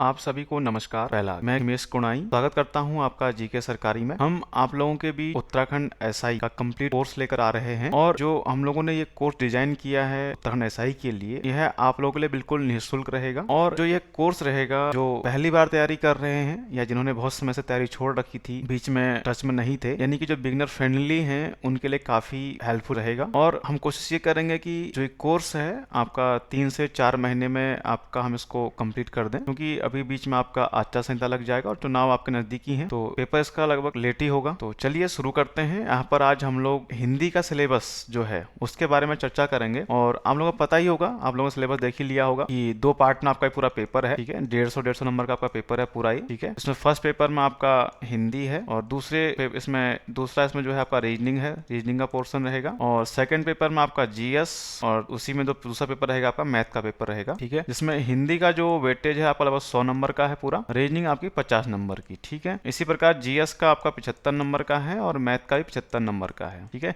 आप सभी को नमस्कार। पहला मैं हिमेश कुणाई स्वागत करता हूं आपका जीके सरकारी में। हम आप लोगों के बीच उत्तराखंड एसआई का कंप्लीट कोर्स लेकर आ रहे हैं और जो हम लोगों ने ये कोर्स डिजाइन किया है उत्तराखंड एसआई के लिए, यह आप लोगों के लिए बिल्कुल निःशुल्क रहेगा। और जो ये कोर्स रहेगा, जो पहली बार तैयारी कर रहे हैं या जिन्होंने बहुत समय से तैयारी छोड़ रखी थी, बीच में टच में नहीं थे, यानी कि जो बिगनर फ्रेंडली है उनके लिए काफी हेल्पफुल रहेगा। और हम कोशिश ये करेंगे कि जो कोर्स है आपका 3 से 4 महीने में आपका हम इसको कंप्लीट कर दें, क्योंकि अभी बीच में आपका आचार संहिता लग जाएगा और चुनाव आपके नजदीकी हैं, तो पेपर इसका लगभग लेट ही होगा। तो चलिए शुरू करते हैं। यहाँ पर आज हम लोग हिंदी का सिलेबस जो है उसके बारे में चर्चा करेंगे। और आप लोगों को पता ही होगा, आप लोगों ने सिलेबस देख ही लिया होगा कि 2 पार्ट में आपका पूरा पेपर है, ठीक है। 150 नंबर का आपका पेपर है पूरा ही, ठीक है। इसमें फर्स्ट पेपर में आपका हिंदी है और दूसरा इसमें जो है आपका रीजनिंग है, रीजनिंग का पोर्शन रहेगा। और सेकंड पेपर में आपका जीएस और उसी में जो दूसरा पेपर रहेगा आपका मैथ का पेपर रहेगा, ठीक है। जिसमें हिंदी का जो वेटेज है आपका लगभग 100 नंबर का है पूरा, रीजनिंग आपकी 50 नंबर की, ठीक है। इसी प्रकार जीएस का आपका 75 नंबर का है और मैथ का भी 75 नंबर का है, ठीक है।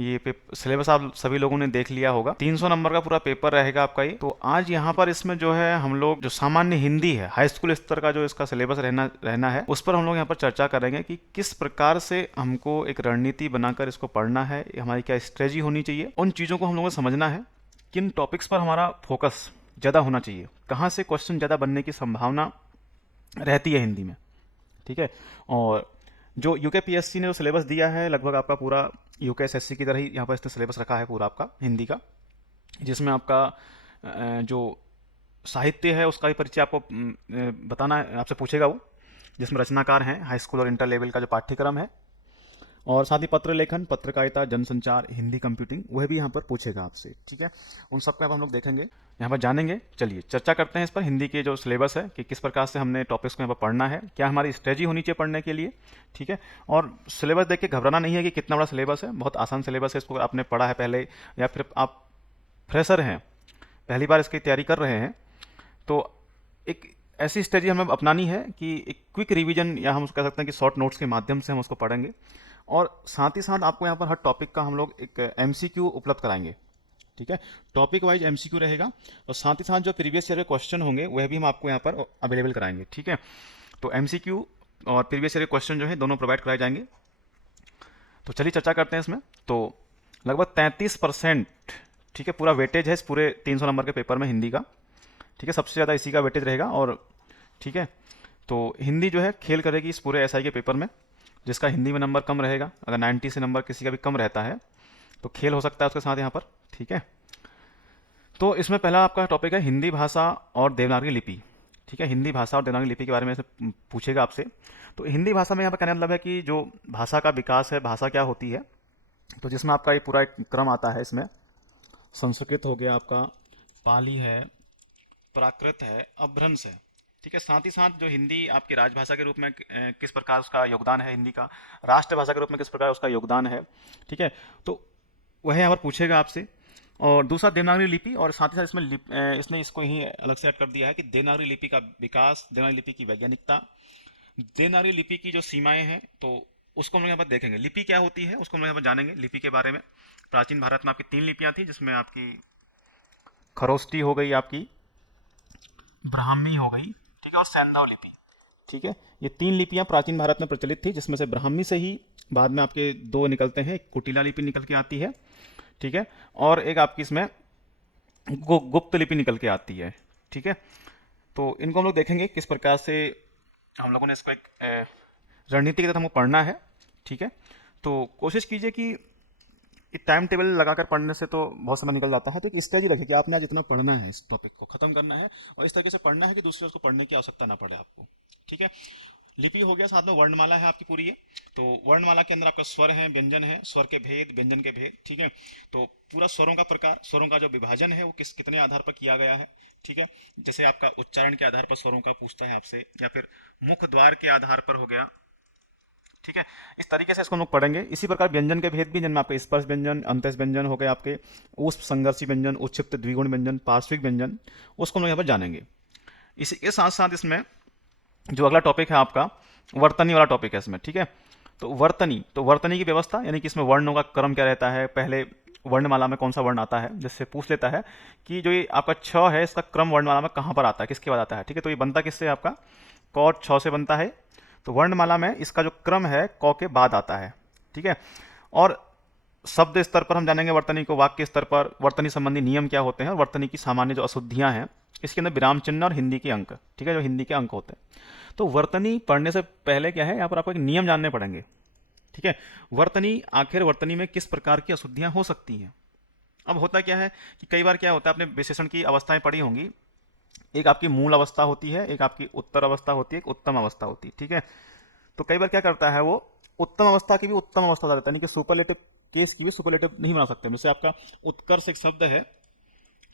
ये सिलेबस आप सभी लोगों ने देख लिया होगा। 300 नंबर का पूरा पेपर रहेगा आपका ये। तो आज यहाँ पर इसमें जो है हम लोग जो सामान्य हिंदी है, हाई स्कूल स्तर का जो इसका सिलेबस रहना है, उस पर हम लोग यहाँ पर चर्चा करेंगे कि किस प्रकार से हमको एक रणनीति बनाकर इसको पढ़ना है, हमारी क्या स्ट्रेटजी होनी चाहिए, उन चीज़ों को हम लोगों को समझना है, किन टॉपिक्स पर हमारा फोकस ज़्यादा होना चाहिए, कहाँ से क्वेश्चन ज़्यादा बनने की संभावना रहती है हिंदी में, ठीक है। और जो यूके ने जो सिलेबस दिया है, लगभग आपका पूरा यूके एसएससी की तरह ही यहाँ पर इसने सिलेबस रखा है पूरा आपका हिंदी का, जिसमें आपका जो साहित्य है उसका भी परिचय आपको बताना है, आपसे पूछेगा वो, जिसमें रचनाकार हैं, हाई स्कूल और इंटर लेवल का जो पाठ्यक्रम है, और साथ ही पत्र लेखन, पत्रकारिता, जनसंचार, हिंदी कंप्यूटिंग, वह भी यहाँ पर पूछेगा आपसे, ठीक है। उन सब का हम लोग देखेंगे, यहाँ पर जानेंगे। चलिए चर्चा करते हैं इस पर, हिंदी के जो सिलेबस है कि किस प्रकार से हमने टॉपिक्स को यहाँ पर पढ़ना है, क्या हमारी स्ट्रेटजी होनी चाहिए पढ़ने के लिए, ठीक है। और सिलेबस देख के घबराना नहीं है कि कितना बड़ा सिलेबस है, बहुत आसान सिलेबस है। इसको आपने पढ़ा है पहले या फिर आप फ्रेशर हैं, पहली बार इसकी तैयारी कर रहे हैं, तो एक ऐसी स्ट्रेटजी हमें अपनानी है कि एक क्विक रिवीजन, या हम उसको कह सकते हैं कि शॉर्ट नोट्स के माध्यम से हम उसको पढ़ेंगे। और साथ ही साथ आपको यहाँ पर हर टॉपिक का हम लोग एक एमसीक्यू उपलब्ध कराएंगे, ठीक है। टॉपिक वाइज एमसीक्यू रहेगा और साथ ही साथ जो प्रीवियस ईयर के क्वेश्चन होंगे वह भी हम आपको यहाँ पर अवेलेबल कराएंगे, ठीक है। तो एमसीक्यू और प्रीवियस ईयर के क्वेश्चन जो है दोनों प्रोवाइड कराए जाएंगे। तो चलिए चर्चा करते हैं इसमें। तो लगभग 33%, ठीक है, पूरा वेटेज है इस पूरे 300 नंबर के पेपर में हिंदी का, ठीक है। सबसे ज़्यादा इसी का वेटेज रहेगा। और ठीक है, तो हिंदी जो है खेल करेगी इस पूरे एसआई के पेपर में। जिसका हिंदी में नंबर कम रहेगा, अगर 90 से नंबर किसी का भी कम रहता है तो खेल हो सकता है उसके साथ यहाँ पर, ठीक है। तो इसमें पहला आपका टॉपिक है हिंदी भाषा और देवनागरी लिपि, ठीक है। हिंदी भाषा और देवनागरी लिपि के बारे में इसमें पूछेगा आपसे। तो हिंदी भाषा में यहाँ पर कहने मतलब है कि जो भाषा का विकास है, भाषा क्या होती है, तो जिसमें आपका ये पूरा एक क्रम आता है। इसमें संस्कृत हो गया आपका, पाली है, प्राकृत है, अपभ्रंश है, ठीक है। साथ ही साथ जो हिंदी आपकी राजभाषा के रूप में किस प्रकार उसका योगदान है, हिंदी का राष्ट्रभाषा के रूप में किस प्रकार उसका योगदान है, ठीक है। तो वह यहाँ पर पूछेगा आपसे। और दूसरा देवनागरी लिपि, और साथ ही साथ इसमें इसने इसको ही अलग से ऐड कर दिया है कि देवनागरी लिपि का विकास, देवनागरी लिपि की वैज्ञानिकता, देवनागरी लिपि की जो सीमाएं हैं, तो उसको हम लोग यहाँ पर देखेंगे। लिपि क्या होती है उसको हम लोग यहाँ पर जानेंगे, लिपि के बारे में। प्राचीन भारत में आपकी 3 लिपियाँ थी, जिसमें आपकी खरोष्टी हो गई, आपकी ब्राह्मी हो गई, ठीक है, और सैंधव लिपि, ठीक है। ये 3 लिपियां प्राचीन भारत में प्रचलित थी, जिसमें से ब्राह्मी से ही बाद में आपके 2 निकलते हैं। एक कुटिला लिपि निकल के आती है, ठीक है, और एक आपकी इसमें गुप्त लिपि निकल के आती है, ठीक है। तो इनको हम लोग देखेंगे किस प्रकार से हम लोगों ने इसको एक रणनीति के तहत हमको पढ़ना है, ठीक है। तो कोशिश कीजिए कि टाइम टेबल लगाकर पढ़ने से तो बहुत समय निकल जाता है, तो एक स्ट्रेटजी रखिए कि आपने आज इतना पढ़ना है, इस टॉपिक को खत्म करना है और इस तरीके से पढ़ना है कि दूसरे उसको पढ़ने की आवश्यकता ना पड़े आपको, ठीक है। लिपि हो गया, साथ में वर्णमाला है आपकी पूरी है। तो वर्णमाला के अंदर आपका स्वर है, व्यंजन है, स्वर के भेद, व्यंजन के भेद, ठीक है। तो पूरा स्वरों का प्रकार, स्वरों का जो विभाजन है वो कितने आधार पर किया गया है, ठीक है। जैसे आपका उच्चारण के आधार पर स्वरों का पूछता है आपसे, या फिर मुख द्वार के आधार पर हो गया, ठीक है। इस तरीके से इसको हम लोग पढ़ेंगे। इसी प्रकार व्यंजन के भेद भी, जिनमें आपके स्पर्श व्यंजन, अंतस व्यंजन हो गए, आपके ऊष्म संघर्षी व्यंजन, उच्छिप्त द्विगुण व्यंजन, पार्श्विक व्यंजन, उसको हम लोग यहाँ पर जानेंगे। इसी के साथ साथ इसमें जो अगला टॉपिक है आपका वर्तनी वाला टॉपिक है इसमें, ठीक है। तो वर्तनी की व्यवस्था, यानी कि इसमें वर्णों का क्रम क्या रहता है, पहले वर्णमाला में कौन सा वर्ण आता है, जिससे पूछ लेता है कि जो ये आपका छ है इसका क्रम वर्णमाला में कहाँ पर आता है, किसके बाद आता है। ठीक है, तो ये बनता किससे, आपका क और छ से बनता है। तो वर्णमाला में इसका जो क्रम है क के बाद आता है। ठीक है, और शब्द स्तर पर हम जानेंगे वर्तनी को, वाक्य स्तर पर वर्तनी संबंधी नियम क्या होते हैं और वर्तनी की सामान्य जो अशुद्धियां हैं, इसके अंदर विराम चिन्ह और हिंदी के अंक। ठीक है, जो हिंदी के अंक होते हैं। तो वर्तनी पढ़ने से पहले क्या है, यहाँ पर आपको एक नियम जानने पड़ेंगे। ठीक है, वर्तनी, आखिर वर्तनी में किस प्रकार की अशुद्धियां हो सकती हैं। अब होता क्या है कि कई बार क्या होता है, आपने विशेषण की अवस्थाएं पढ़ी होंगी, एक आपकी मूल अवस्था होती है, एक आपकी उत्तर अवस्था होती है, एक उत्तम अवस्था होती है। ठीक है, तो कई बार क्या करता है वो उत्तम अवस्था की भी उत्तम अवस्था बता देता है, यानी कि सुपरलेटिव केस की भी सुपरलेटिव नहीं बना सकते। जैसे आपका उत्कर्ष एक शब्द है,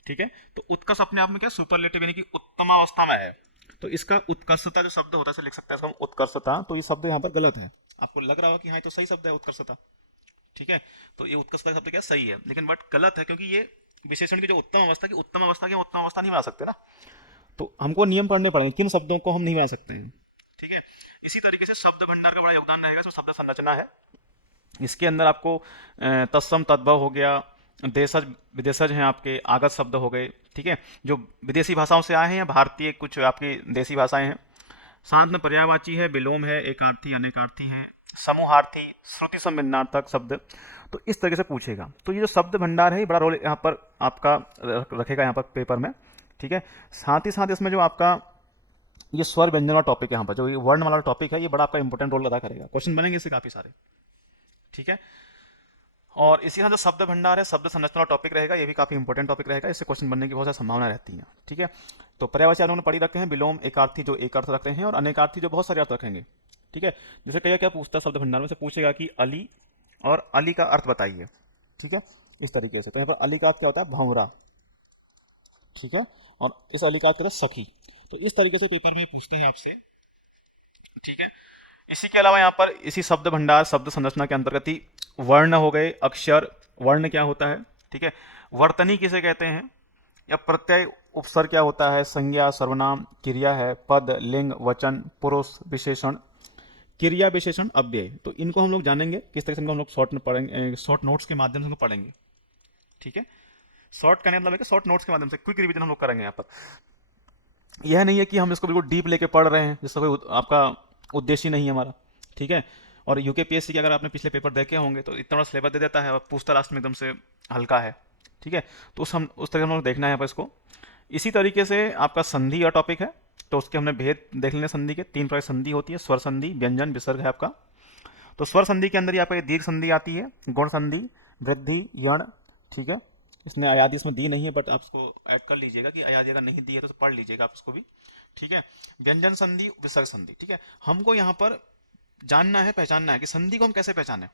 ठीक है, तो उत्कर्ष अपने आप में क्या सुपरलेटिव यानी कि उत्तम अवस्था में है, तो इसका उत्कर्षता जो शब्द होता है इसे लिख सकते हैं इसका उत्कर्षता। तो ये शब्द यहाँ पर गलत है, आपको लग रहा होगा कि हाँ ये तो सही शब्द है उत्कर्षता। ठीक है, तो ये उत्कर्षता शब्द क्या सही है, लेकिन बट गलत है, क्योंकि ये विशेषण की जो उत्तम अवस्था की उत्तम अवस्था की उत्तम अवस्था नहीं बना सकते ना। तो हमको नियम पढ़ने पड़ेंगे किन शब्दों को हम नहीं बना सकते हैं। ठीक है, इसी तरीके से शब्द भंडार का बड़ा योगदान रहेगा जो शब्द संरचना है। इसके अंदर आपको तत्सम तद्भव हो गया, देशज विदेशज हैं आपके, आगत शब्द हो गए। ठीक है, जो विदेशी भाषाओं से आए हैं या भारतीय कुछ आपकी देसी भाषाएं हैं। साथ में पर्यायवाची है, विलोम है, एकार्थी अनेकार्थी है, समूहार्थी, श्रुति संबंधार्थक शब्द। तो इस तरीके से पूछेगा। तो ये जो शब्द भंडार है ये बड़ा रोल यहाँ पर आपका रखेगा यहाँ पर पेपर में। ठीक है, साथ ही साथ इसमें जो आपका ये स्वर व्यंजन वाला टॉपिक है, यहाँ पर जो ये वर्ण वाला टॉपिक है ये बड़ा आपका इंपॉर्टेंट रोल अदा करेगा, क्वेश्चन बनेंगे इससे काफी सारे। ठीक है, और इसी तरह जो शब्द भंडार है, शब्द संरचना टॉपिक रहेगा, ये भी काफी इंपॉर्टेंट टॉपिक रहेगा, इससे क्वेश्चन बनने की बहुत सारी संभावना रहती है। ठीक है, तो पर्यायवाची आप लोगों ने पढ़ी रखे हैं, विलोम एकार्थी जो एक अर्थ रखते हैं और अनेकार्थी जो बहुत सारे अर्थ रखेंगे। ठीक है, जैसे कई क्या पूछता है शब्द भंडार में से पूछेगा कि अली और अली का अर्थ बताइए। ठीक है, इस तरीके से तो यहाँ पर अली का अर्थ क्या होता है, भंवरा। ठीक है, और इस अली का अर्थ क्या होता है, सखी। तो इस तरीके से पेपर में पूछते हैं आपसे। ठीक है, इसी के अलावा यहाँ पर इसी शब्द भंडार शब्द संरचना के अंतर्गत ही वर्ण हो गए, अक्षर। वर्ण क्या होता है, ठीक है, वर्तनी किसे कहते हैं, या प्रत्यय उपसर्ग क्या होता है, संज्ञा सर्वनाम, क्रिया है, पद लिंग वचन पुरुष विशेषण, क्रिया विशेषण अव्यय। तो इनको हम लोग जानेंगे किस तरह से इनको हम लोग शॉर्ट में पढ़ेंगे, शॉर्ट नोट्स के माध्यम से इनको पढ़ेंगे। ठीक है, शॉर्ट का मतलब है कि शॉर्ट नोट्स के माध्यम से क्विक रिवीजन हम लोग करेंगे यहाँ पर। यह नहीं है कि हम इसको बिल्कुल डीप लेके पढ़ रहे हैं, जिसका कोई आपका उद्देश्य नहीं है हमारा। ठीक है, और यूकेपीएससी के अगर आपने पिछले पेपर देखे होंगे तो इतना बड़ा सिलेबस दे देता है और पूछता लास्ट में एकदम से हल्का है। ठीक है, तो उस तरह हम लोग देखना है यहाँ पर इसको। इसी तरीके से आपका संधि का टॉपिक है, तो उसके हमने भेद देख लेने संधि के। 3 प्रकार की संधि होती है, स्वर संधि, व्यंजन, विसर्ग है आपका। तो स्वर संधि के अंदर ही आपका दीर्घ संधि आती है, गुण संधि, वृद्धि, यण। ठीक है, इसने अयादि इसमें दी नहीं है, बट आप इसको ऐड कर लीजिएगा कि अयादि अगर नहीं दी है तो पढ़ लीजिएगा आप इसको भी। ठीक है, व्यंजन संधि, विसर्ग संधि। ठीक है, हमको यहाँ पर जानना है, पहचानना है कि संधि को हम कैसे पहचाने।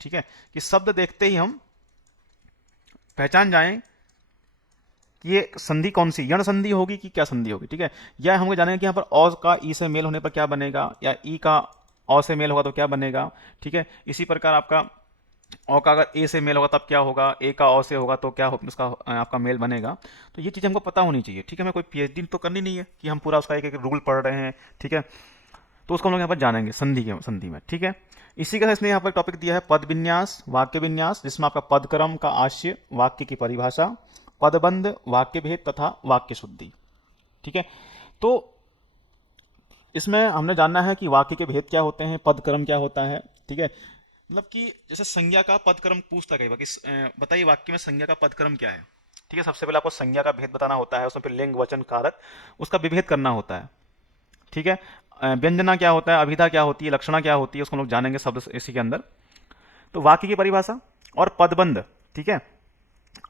ठीक है, कि शब्द देखते ही हम पहचान जाएं कि ये संधि कौन सी, यण संधि होगी कि क्या संधि होगी। ठीक है, या हमको जानेंगे कि यहाँ पर औ का ई से मेल होने पर क्या बनेगा, या ई का औ से मेल होगा तो क्या बनेगा। ठीक है, इसी प्रकार आपका औ का अगर ए से मेल होगा तब क्या होगा, ए का औ से होगा तो क्या उसका आपका मेल बनेगा। तो ये चीज़ हमको पता होनी चाहिए। ठीक है, हमें कोई पीएचडी तो करनी नहीं है कि हम पूरा उसका एक एक रूल पढ़ रहे हैं। ठीक है, तो उसको हम लोग यहाँ पर जानेंगे संधि में। ठीक है, इसी के साथ इसने यहाँ पर टॉपिक दिया है पद विन्यास, वाक्य विन्यास, जिसमें आपका पदक्रम का आशय, वाक्य की परिभाषा, पदबंध, वाक्य भेद तथा वाक्य शुद्धि। ठीक है, तो इसमें हमने जानना है कि वाक्य के भेद क्या होते हैं, पदक्रम क्या होता है। ठीक है, मतलब कि जैसे संज्ञा का पदक्रम पूछता कई बार कि बताइए वाक्य में संज्ञा का पदक्रम क्या है। ठीक है, सबसे पहले आपको संज्ञा का भेद बताना होता है, उसमें फिर लिंग वचन कारक उसका विभेद करना होता है। ठीक है, व्यंजना क्या होता है, अभिधा क्या होती है, लक्षणा क्या होती है, उसको लोग जानेंगे शब्द इसी के अंदर। तो वाक्य की परिभाषा और पदबंध। ठीक है,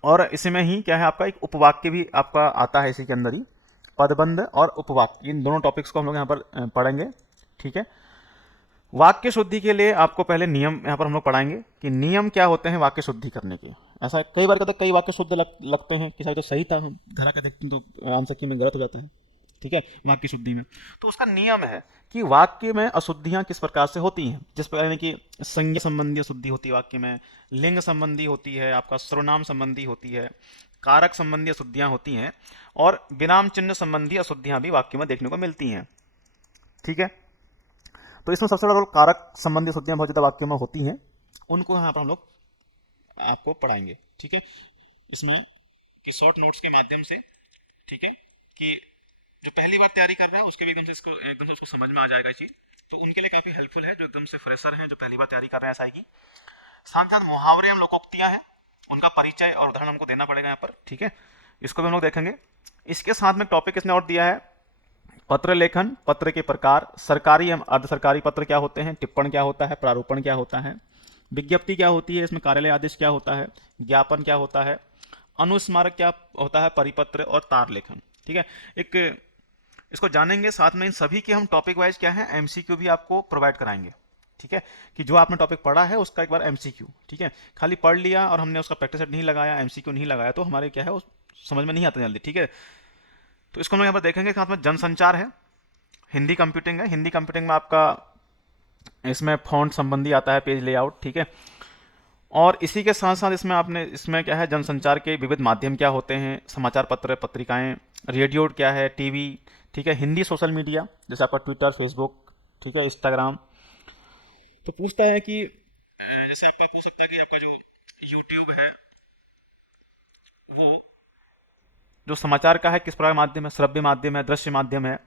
और इसमें ही क्या है आपका एक उपवाक्य भी आपका आता है इसी के अंदर ही, पदबंध और उपवाक्य, इन दोनों टॉपिक्स को हम लोग यहाँ पर पढ़ेंगे। ठीक है, वाक्य शुद्धि के लिए आपको पहले नियम यहाँ पर हम लोग पढ़ाएंगे कि नियम क्या होते हैं वाक्य शुद्धि करने के। ऐसा कई बार कहते हैं कई वाक्य शुद्ध लगते हैं कि शायद तो सही था, हम घर आकर देखते हैं तो आंसर की में गलत हो जाता है। ठीक है, वाक्य शुद्धि में तो उसका नियम है कि वाक्य में अशुद्धियां किस प्रकार से होती हैं। जिस प्रकार यानी कि संज्ञा संबंधी अशुद्धि होती है वाक्य में, लिंग संबंधी होती है, आपका सर्वनाम संबंधी होती है, कारक संबंधी अशुद्धियां होती हैं, और विराम चिन्ह संबंधी अशुद्धियां भी वाक्य में देखने को मिलती हैं। ठीक है, तो इसमें सबसे बड़ा रोल कारक संबंधी अशुद्धियां बहुत ज्यादा वाक्य में होती हैं, उनको यहाँ पर हम लोग आपको पढ़ाएंगे। ठीक है, इसमें कि शॉर्ट नोट्स के माध्यम से, ठीक है, कि जो पहली बार तैयारी कर रहा है उसके भी एकदम से उसको समझ में आ जाएगा ये चीज़, तो उनके लिए काफ़ी हेल्पफुल है जो एकदम से फ्रेशर हैं, जो पहली बार तैयारी कर रहे हैं एसआई की। साथ साथ मुहावरे एवं लोकोक्तियाँ हैं, उनका परिचय और उदाहरण हमको देना पड़ेगा यहाँ पर। ठीक है, इसको भी हम लोग देखेंगे। इसके साथ में टॉपिक इसने और दिया है पत्र लेखन, पत्र के प्रकार, सरकारी एवं अर्ध सरकारी पत्र क्या होते हैं, टिप्पण क्या होता है, प्रारूपण क्या होता है, विज्ञप्ति क्या होती है, इसमें कार्यालय आदेश क्या होता है, ज्ञापन क्या होता है, अनुस्मारक क्या होता है, परिपत्र और तार लेखन। ठीक है, एक इसको जानेंगे। साथ में इन सभी के हम टॉपिक वाइज क्या है एमसीक्यू भी आपको प्रोवाइड कराएंगे। ठीक है, कि जो आपने टॉपिक पढ़ा है उसका एक बार एमसीक्यू, ठीक है, खाली पढ़ लिया और हमने उसका प्रैक्टिस सेट नहीं लगाया, एमसीक्यू नहीं लगाया, तो हमारे क्या है वो समझ में नहीं आता जल्दी। ठीक है, तो इसको हम लोग यहाँ पर देखेंगे। साथ में जनसंचार है, हिंदी कंप्यूटिंग है, हिंदी कंप्यूटिंग में आपका इसमें फॉन्ट संबंधी आता है, पेज लेआउट। ठीक है, और इसी के साथ साथ इसमें क्या है जनसंचार के विविध माध्यम क्या होते हैं, समाचार पत्र, पत्रिकाएं, रेडियो क्या है, टीवी। ठीक है, हिंदी सोशल मीडिया जैसे आपका ट्विटर, फेसबुक, ठीक है, इंस्टाग्राम। तो पूछता है कि जैसे आपका पूछ सकता है कि आपका जो यूट्यूब है वो जो समाचार का है किस प्रकार माध्यम है, श्रव्य माध्यम है, दृश्य माध्यम है।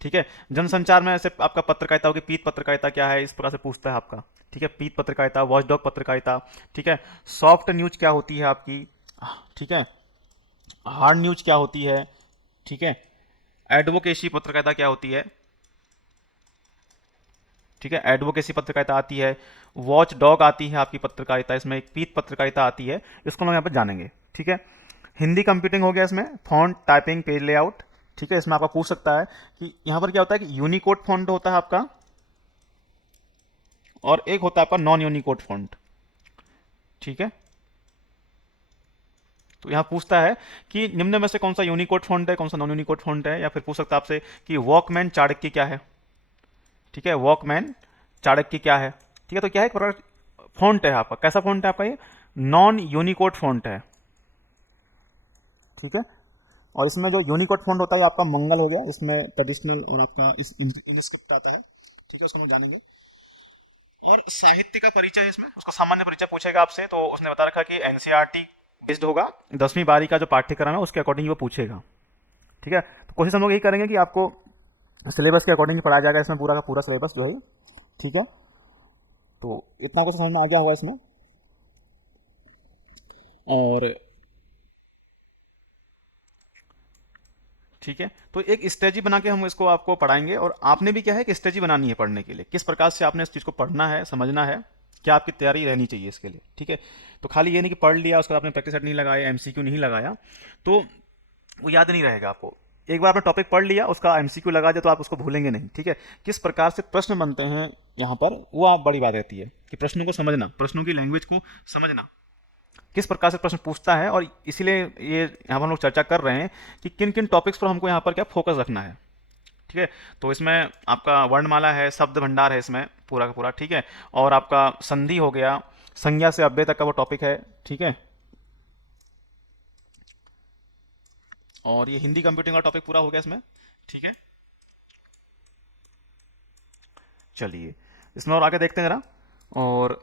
ठीक है, जनसंचार में ऐसे आपका पत्रकारिता होगी, पीत पत्रकारिता क्या है, इस प्रकार से पूछता है आपका। ठीक है, पीत पत्रकारिता, वॉचडॉग पत्रकारिता। ठीक है, सॉफ्ट न्यूज क्या होती है आपकी। ठीक है, हार्ड न्यूज क्या होती है। ठीक है, एडवोकेसी पत्रकारिता क्या होती है। ठीक है, एडवोकेसी पत्रकारिता आती है, वॉच डॉग आती है आपकी पत्रकारिता, इसमें एक पीत पत्रकारिता आती है, इसको हम यहाँ पर जानेंगे। ठीक है, हिंदी कंप्यूटिंग हो गया, इसमें फॉन्ट, टाइपिंग, पेज लेआउट। ठीक है, इसमें आपका पूछ सकता है कि यहाँ पर क्या होता है कि यूनिकोड फॉन्ट होता है आपका और एक होता है आपका नॉन यूनिकोड फॉन्ट। ठीक है, तो यहाँ पूछता है कि निम्न में से कौन सा यूनिकोड फॉन्ट है, कौन सा नॉन यूनिकोड फॉन्ट है, या फिर पूछ सकता है आपसे कि वॉकमैन चाणक्य क्या है। ठीक है, वॉकमैन चाणक्य क्या है। ठीक है, तो क्या है, एक प्रकार फॉन्ट है आपका, कैसा फॉन्ट है आपका, ये नॉन यूनिकोड फॉन्ट है। ठीक है, और इसमें जो यूनिकोड फॉन्ट होता है आपका मंगल हो गया, इसमें ट्रेडिशनल और आपका इस इंस्क्रिप्ट आता है। ठीक है, उसको हम जानेंगे। और साहित्य का परिचय, इसमें उसका सामान्य परिचय पूछेगा आपसे, तो उसने बता रखा कि एनसीईआरटी बेस्ड होगा, 10वीं 12वीं का जो पाठ्यक्रम है उसके अकॉर्डिंग वो पूछेगा। ठीक है, तो कोशिश हम लोग यही करेंगे कि आपको सिलेबस के अकॉर्डिंग पढ़ाया जाएगा इसमें, पूरा का पूरा सिलेबस जो है। ठीक है, तो इतना कुछ समझ में आ गया होगा इसमें। और ठीक है, तो एक स्ट्रेटजी बना के हम इसको आपको पढ़ाएंगे, और आपने भी क्या है कि स्ट्रेटजी बनानी है पढ़ने के लिए, किस प्रकार से आपने इस चीज़ को पढ़ना है, समझना है, क्या आपकी तैयारी रहनी चाहिए इसके लिए। ठीक है, तो खाली ये नहीं कि पढ़ लिया उसके बाद आपने प्रैक्टिस सेट नहीं लगाया, एमसीक्यू नहीं लगाया, तो वो याद नहीं रहेगा आपको। एक बार आपने टॉपिक पढ़ लिया, उसका एमसीक्यू लगा दिया तो आप उसको भूलेंगे नहीं। ठीक है, किस प्रकार से प्रश्न बनते हैं यहाँ पर, वो आप बड़ी बात रहती है कि प्रश्नों को समझना, प्रश्नों की लैंग्वेज को समझना, किस प्रकार से प्रश्न पूछता है, और इसीलिए ये यहाँ पर हम लोग चर्चा कर रहे हैं कि किन किन टॉपिक्स पर हमको यहाँ पर क्या फोकस रखना है। ठीक है, तो इसमें आपका वर्णमाला है, शब्द भंडार है इसमें पूरा का पूरा। ठीक है, और आपका संधि हो गया, संज्ञा से अव्यय तक का वो टॉपिक है। ठीक है, और ये हिंदी कंप्यूटिंग का टॉपिक पूरा हो गया इसमें। ठीक है, चलिए इसमें और आगे देखते हैं जरा। और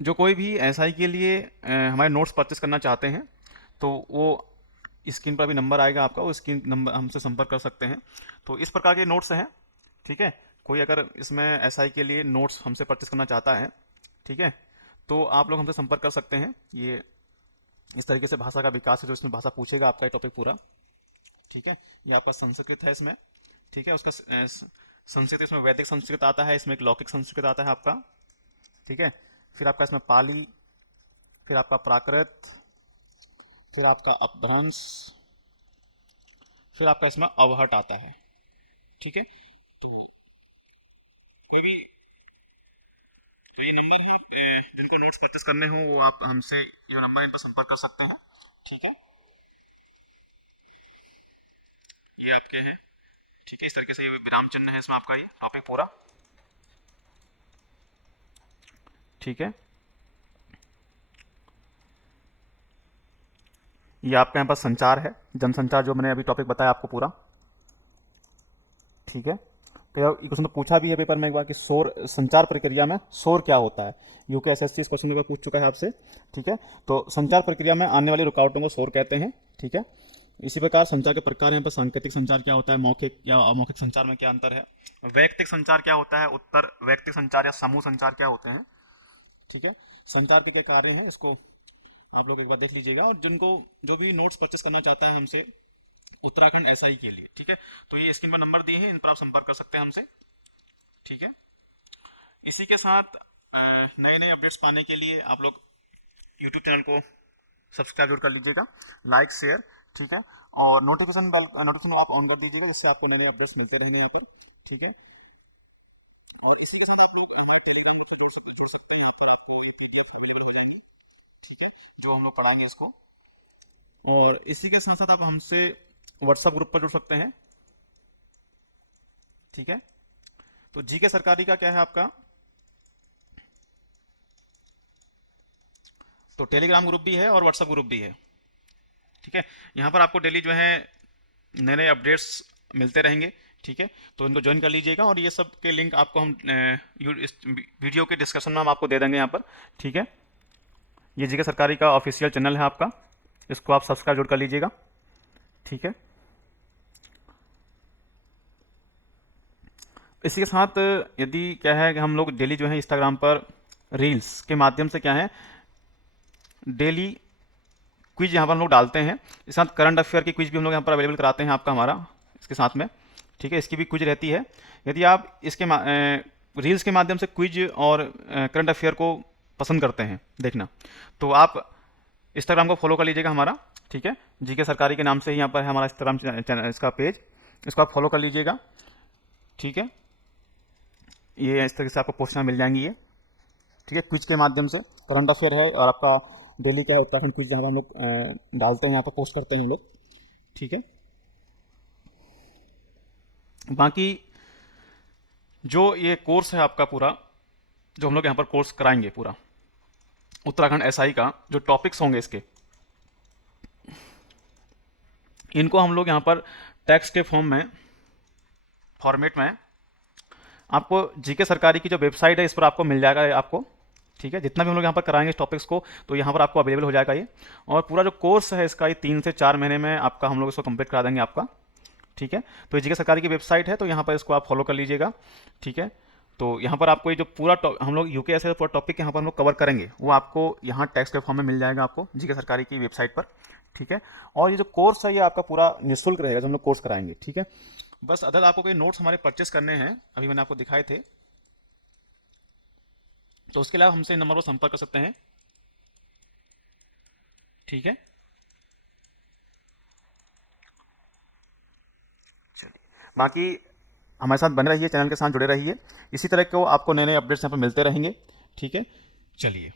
जो कोई भी एसआई के लिए हमारे नोट्स परचेस करना चाहते हैं, तो वो स्क्रीन पर भी नंबर आएगा आपका, वो स्क्रीन नंबर हमसे संपर्क कर सकते हैं। तो इस प्रकार के नोट्स हैं। ठीक है, कोई अगर इसमें एसआई के लिए नोट्स हमसे परचेस करना चाहता है, ठीक है, तो आप लोग हमसे संपर्क कर सकते हैं। ये इस तरीके से भाषा का विकास है, जो इसमें भाषा पूछेगा आपका ये टॉपिक पूरा। ठीक है, ये आपका संस्कृत है इसमें। ठीक है, उसका संस्कृत, इसमें वैदिक संस्कृत आता है, इसमें एक लौकिक संस्कृत आता है आपका। ठीक है, फिर आपका इसमें पाली, फिर आपका प्राकृत, फिर आपका अपभ्रंश, फिर आपका इसमें अवहट आता है। ठीक है, तो कोई भी, तो ये नंबर है, जिनको नोट्स परचेस करने हो वो आप हमसे ये नंबर, इन पर संपर्क कर सकते हैं। ठीक है, ये आपके हैं। ठीक है, इस तरीके से ये विराम चिन्ह है इसमें आपका ये टॉपिक पूरा। ठीक है, ये आपके यहाँ पास संचार है, जनसंचार जो मैंने अभी टॉपिक बताया आपको पूरा। ठीक है, क्वेश्चन तो पूछा भी है पेपर में एक बार कि शोर संचार प्रक्रिया में शोर क्या होता है। यूके एसएससी इस क्वेश्चन में पूछ चुका है आपसे। ठीक है, तो संचार प्रक्रिया में आने वाली रुकावटों को शोर कहते हैं। ठीक है, इसी प्रकार संचार के प्रकार यहाँ पर सांकेतिक संचार क्या होता है, मौखिक या अमौखिक संचार में क्या अंतर है, वैयक्तिक संचार क्या होता है, उत्तर वैयक्तिक संचार या समूह संचार क्या होते हैं। ठीक है, संचार के क्या कार्य हैं इसको आप लोग एक बार देख लीजिएगा। और जिनको जो भी नोट्स परचेस करना चाहता है हमसे उत्तराखंड एसआई के लिए, ठीक है, तो ये स्क्रीन पर नंबर दिए हैं, इन पर आप संपर्क कर सकते हैं हमसे। ठीक है, इसी के साथ नए नए अपडेट्स पाने के लिए आप लोग यूट्यूब चैनल को सब्सक्राइब जरूर कर लीजिएगा, लाइक शेयर। ठीक है, और नोटिफिकेशन आप ऑन कर दीजिएगा, जिससे आपको नए नए अपडेट्स मिलते रहेंगे यहाँ पर। ठीक है, और इसी के साथ आप लोग हमारे टेलीग्राम ग्रुप से जुड़ सकते हैं। यहाँ पर आपको ये पीडीएफ अवेलेबल हो जाएंगी। ठीक है, जो हम लोग पढ़ाएंगे इसको। और इसी के साथ साथ आप हमसे व्हाट्सएप ग्रुप पर जुड़ सकते हैं। ठीक है, तो जीके सरकारी का क्या है आपका, तो टेलीग्राम ग्रुप भी है और व्हाट्सएप ग्रुप भी है। ठीक है, यहाँ पर आपको डेली जो है नए नए अपडेट्स मिलते रहेंगे। ठीक है, तो इनको ज्वाइन कर लीजिएगा, और ये सब के लिंक आपको हम इस वीडियो के डिस्क्रिप्शन में हम आपको दे देंगे यहाँ पर। ठीक है, ये जीके सरकारी का ऑफिशियल चैनल है आपका, इसको आप सब्सक्राइब जरूर कर लीजिएगा। ठीक है, इसी के साथ यदि क्या है कि हम लोग डेली जो है इंस्टाग्राम पर रील्स के माध्यम से क्या है डेली क्विज यहाँ पर हम लोग डालते हैं। इसके साथ करंट अफेयर की क्विज भी हम लोग यहाँ पर अवेलेबल कराते हैं आपका हमारा इसके साथ में। ठीक है, इसकी भी क्विज रहती है। यदि आप इसके रील्स के माध्यम से क्विज और करंट अफेयर को पसंद करते हैं देखना, तो आप इंस्टाग्राम को फॉलो कर लीजिएगा हमारा। ठीक है, जीके सरकारी के नाम से ही यहाँ पर है हमारा इंस्टाग्राम चैनल, इसका पेज, इसको आप फॉलो कर लीजिएगा। ठीक है, ये इस तरीके से आपको क्वेश्चन मिल जाएंगी ये। ठीक है, क्विज के माध्यम से करंट अफेयर है, और आपका डेली का है उत्तराखंड क्विज, जहाँ पर हम लोग डालते हैं, यहाँ पर पोस्ट करते हैं हम लोग। ठीक है, बाकी जो ये कोर्स है आपका पूरा, जो हम लोग यहाँ पर कोर्स कराएंगे पूरा उत्तराखंड एसआई का, जो टॉपिक्स होंगे इसके, इनको हम लोग यहाँ पर टेक्स्ट के फॉर्मेट में आपको जीके सरकारी की जो वेबसाइट है इस पर आपको मिल जाएगा आपको। ठीक है, जितना भी हम लोग यहाँ पर कराएंगे इस टॉपिक्स को, तो यहाँ पर आपको अवेलेबल हो जाएगा ये। और पूरा जो कोर्स है इसका, ये 3 से 4 महीने में आपका हम लोग इसको कंप्लीट करा देंगे आपका। ठीक है, तो ये जीके सरकारी की वेबसाइट है, तो यहाँ पर इसको आप फॉलो कर लीजिएगा। ठीक है, तो यहाँ पर आपको ये जो पूरा हम लोग यूके ऐसे पूरा टॉपिक यहाँ पर हम लोग कवर करेंगे, वो आपको यहाँ टेक्स्ट के फॉर्म में मिल जाएगा आपको जीके सरकारी की वेबसाइट पर। ठीक है, और ये जो कोर्स है ये आपका पूरा निःशुल्क रहेगा, जो हम लोग कोर्स कराएंगे। ठीक है, बस अदर आपको कोई नोट्स हमारे परचेस करने हैं, अभी मैंने आपको दिखाए थे, तो उसके अलावा हमसे नंबर पर संपर्क कर सकते हैं। ठीक है, चलिए, बाकी हमारे साथ बने रहिए, चैनल के साथ जुड़े रहिए, इसी तरह के आपको नए नए अपडेट्स यहाँ पर मिलते रहेंगे। ठीक है, चलिए।